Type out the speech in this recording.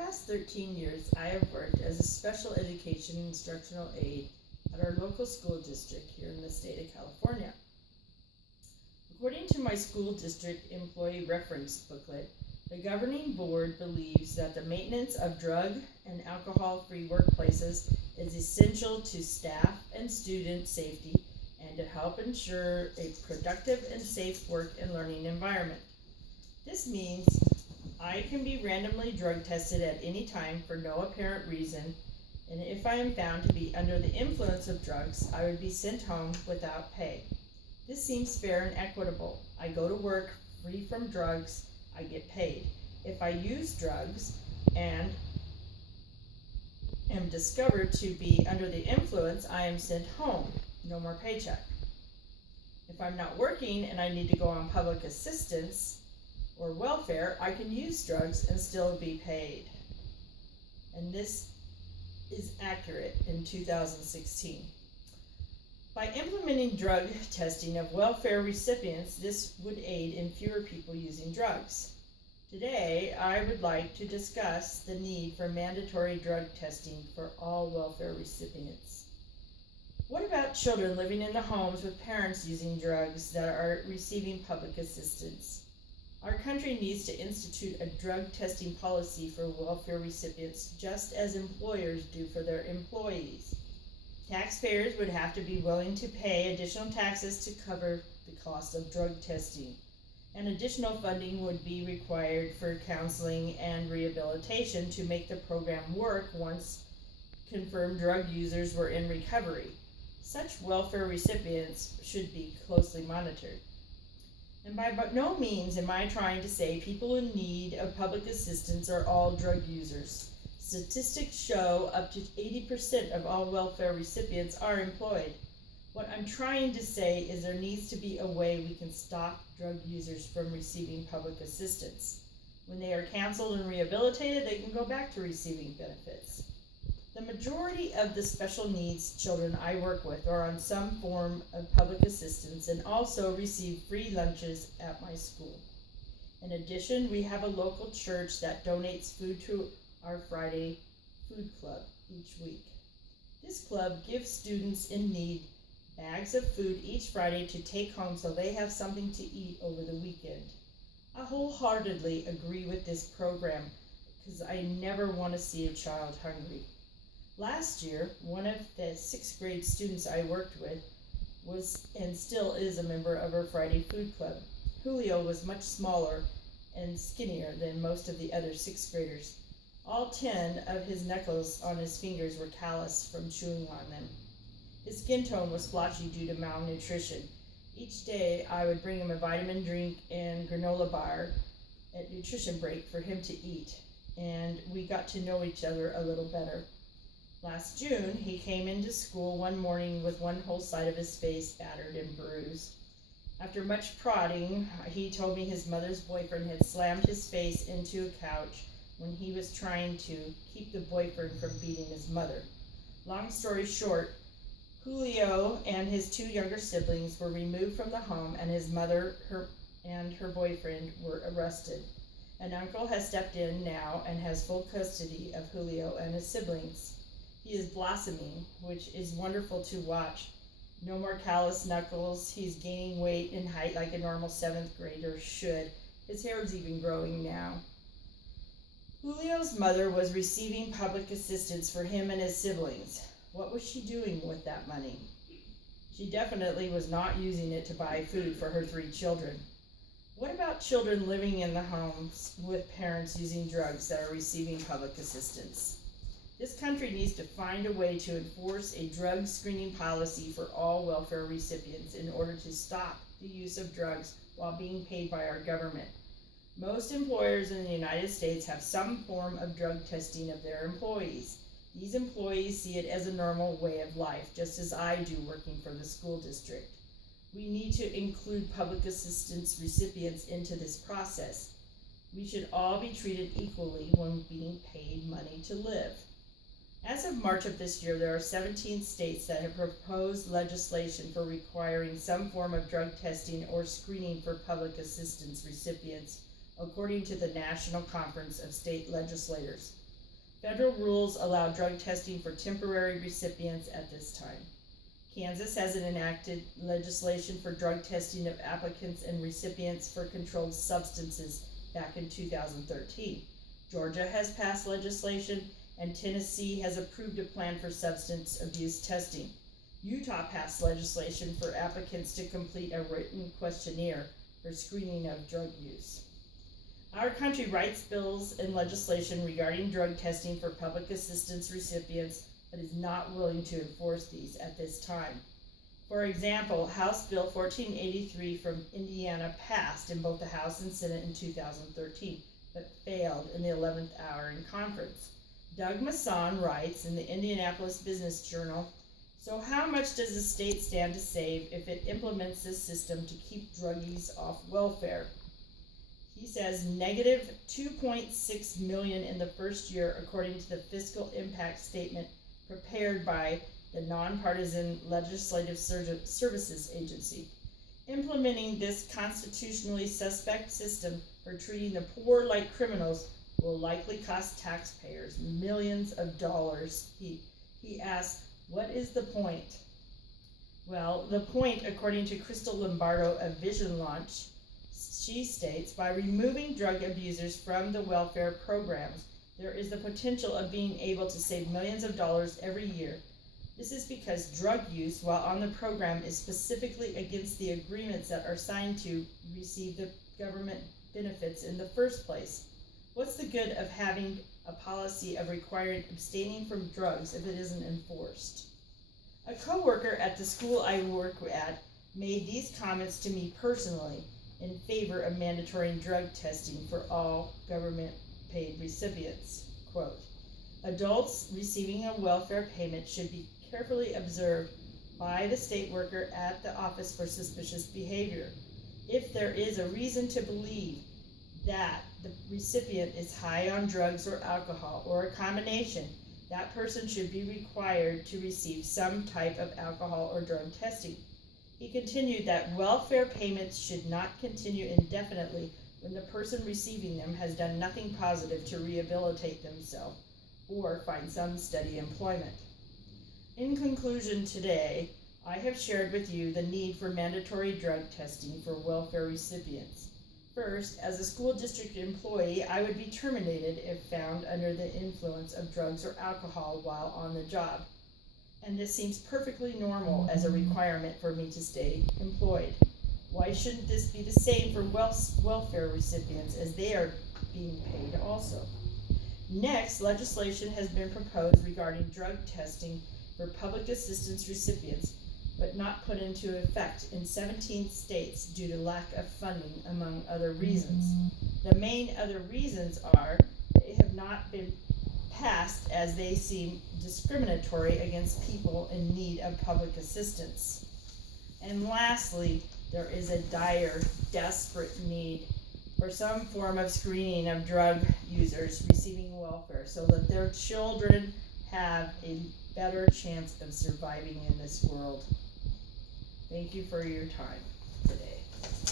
past 13 years, I have worked as a special education instructional aide at our local school district here in the state of California. According to my school district employee reference booklet, the governing board believes that the maintenance of drug and alcohol-free workplaces is essential to staff and student safety and to help ensure a productive and safe work and learning environment. This means I can be randomly drug tested at any time for no apparent reason, and if I am found to be under the influence of drugs, I would be sent home without pay. This seems fair and equitable. I go to work free from drugs, I get paid. If I use drugs and am discovered to be under the influence, I am sent home, no more paycheck. If I'm not working and I need to go on public assistance or welfare, I can use drugs and still be paid. And this is accurate in 2016. By implementing drug testing of welfare recipients, this would aid in fewer people using drugs. Today, I would like to discuss the need for mandatory drug testing for all welfare recipients. What about children living in the homes with parents using drugs that are receiving public assistance? Our country needs to institute a drug testing policy for welfare recipients, just as employers do for their employees. Taxpayers would have to be willing to pay additional taxes to cover the cost of drug testing, and additional funding would be required for counseling and rehabilitation to make the program work once confirmed drug users were in recovery. Such welfare recipients should be closely monitored. And by no means am I trying to say people in need of public assistance are all drug users. Statistics show up to 80% of all welfare recipients are employed. What I'm trying to say is there needs to be a way we can stop drug users from receiving public assistance. When they are counseled and rehabilitated, they can go back to receiving benefits. The majority of the special needs children I work with are on some form of public assistance and also receive free lunches at my school. In addition, we have a local church that donates food to our Friday food club each week. This club gives students in need bags of food each Friday to take home so they have something to eat over the weekend. I wholeheartedly agree with this program because I never want to see a child hungry. Last year, one of the 6th grade students I worked with was and still is a member of our Friday food club. Julio was much smaller and skinnier than most of the other 6th graders. All 10 of his knuckles on his fingers were calloused from chewing on them. His skin tone was splotchy due to malnutrition. Each day, I would bring him a vitamin drink and granola bar at nutrition break for him to eat, and we got to know each other a little better. Last June, he came into school one morning with one whole side of his face battered and bruised. After much prodding, he told me his mother's boyfriend had slammed his face into a couch when he was trying to keep the boyfriend from beating his mother. Long story short, Julio and his 2 younger siblings were removed from the home, and his mother and her boyfriend were arrested. An uncle has stepped in now and has full custody of Julio and his siblings. He is blossoming, which is wonderful to watch. No more callous knuckles. He's gaining weight and height like a normal 7th grader should. His hair is even growing now. Julio's mother was receiving public assistance for him and his siblings. What was she doing with that money? She definitely was not using it to buy food for her 3 children. What about children living in the homes with parents using drugs that are receiving public assistance? This country needs to find a way to enforce a drug screening policy for all welfare recipients in order to stop the use of drugs while being paid by our government. Most employers in the United States have some form of drug testing of their employees. These employees see it as a normal way of life, just as I do working for the school district. We need to include public assistance recipients into this process. We should all be treated equally when being paid money to live. As of March of this year, there are 17 states that have proposed legislation for requiring some form of drug testing or screening for public assistance recipients, according to the National Conference of State Legislators. Federal rules allow drug testing for temporary recipients at this time. Kansas has enacted legislation for drug testing of applicants and recipients for controlled substances back in 2013. Georgia has passed legislation, and Tennessee has approved a plan for substance abuse testing. Utah passed legislation for applicants to complete a written questionnaire for screening of drug use. Our country writes bills and legislation regarding drug testing for public assistance recipients, but is not willing to enforce these at this time. For example, House Bill 1483 from Indiana passed in both the House and Senate in 2013, but failed in the 11th hour in conference. Doug Masson writes in the Indianapolis Business Journal, "So how much does the state stand to save if it implements this system to keep druggies off welfare?" He says negative $2.6 million in the first year, according to the fiscal impact statement prepared by the Nonpartisan Legislative Services Agency. Implementing this constitutionally suspect system for treating the poor like criminals will likely cost taxpayers millions of dollars. He asks, what is the point? Well, the point, according to Crystal Lombardo of Vision Launch, she states, by removing drug abusers from the welfare programs, there is the potential of being able to save millions of dollars every year. This is because drug use while on the program is specifically against the agreements that are signed to receive the government benefits in the first place. What's the good of having a policy of requiring abstaining from drugs if it isn't enforced? A coworker at the school I work at made these comments to me personally in favor of mandatory drug testing for all government-paid recipients. Quote, adults receiving a welfare payment should be carefully observed by the state worker at the office for suspicious behavior. If there is a reason to believe that the recipient is high on drugs or alcohol or a combination, that person should be required to receive some type of alcohol or drug testing. He continued that welfare payments should not continue indefinitely when the person receiving them has done nothing positive to rehabilitate themselves or find some steady employment. In conclusion today, I have shared with you the need for mandatory drug testing for welfare recipients. First, as a school district employee, I would be terminated if found under the influence of drugs or alcohol while on the job. And this seems perfectly normal as a requirement for me to stay employed. Why shouldn't this be the same for welfare recipients, as they are being paid also? Next, legislation has been proposed regarding drug testing for public assistance recipients, but not put into effect in 17 states due to lack of funding, among other reasons. The main other reasons are they have not been passed as they seem discriminatory against people in need of public assistance. And lastly, there is a dire, desperate need for some form of screening of drug users receiving welfare so that their children have a better chance of surviving in this world. Thank you for your time today.